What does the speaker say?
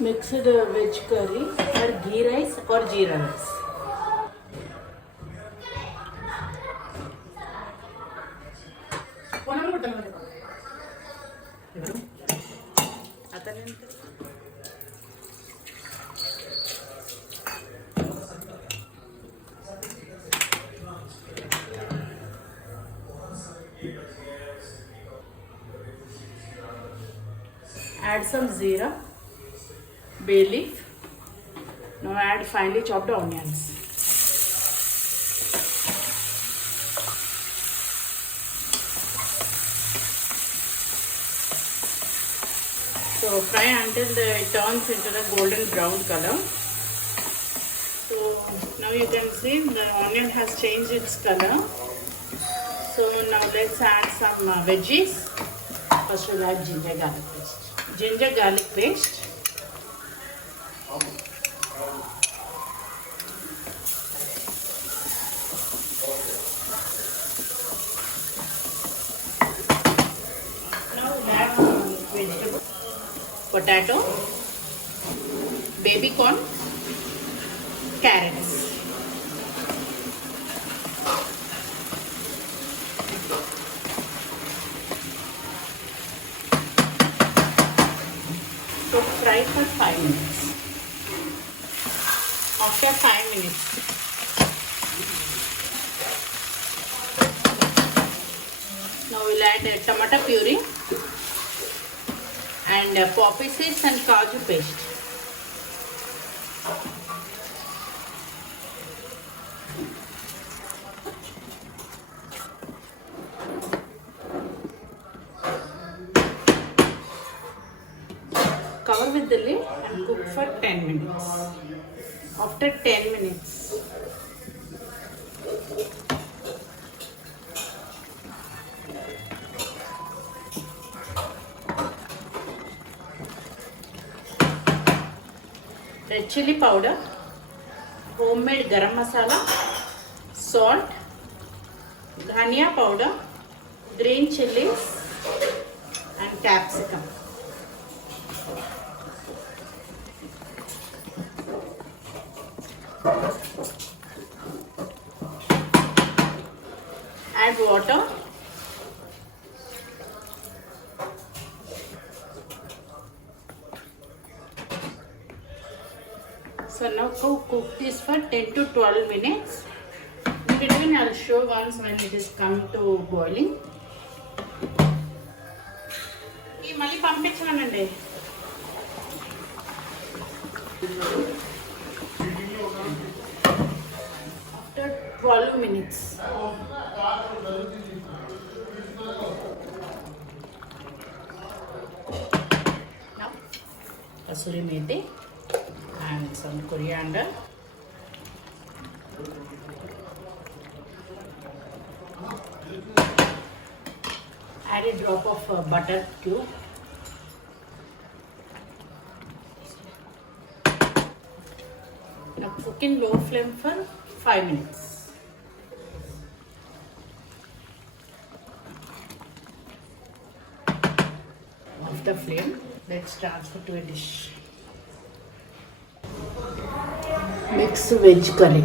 Mixed veg curry or ghee rice or jeera rice. Add some jeera, bay leaf. Now add finely chopped onions. So fry until it turns into the golden brown color. So now you can see the onion has changed its color. So now let's add some veggies. First we'll add ginger garlic paste. Ginger garlic paste. Now we'll add vegetables. Potato, baby corn, carrots. So fry for 5 minutes. After 5 minutes, now we'll add tomato puree and poppy seeds and kaju paste. Cover with the lid and cook for 10 minutes. After 10 minutes, red chili powder, homemade garam masala, salt, dhania powder, green chilies and capsicum. Add water. So now cook this for 10 to 12 minutes. In between I'll show once when it is come to boiling. Ee malli pampinchalanandi. After 12 minutes. Now kasuri methi and some coriander. Add a drop of butter cube. Now cook in low flame for 5 minutes. Off the flame, let's transfer to a dish. Mix veg curry.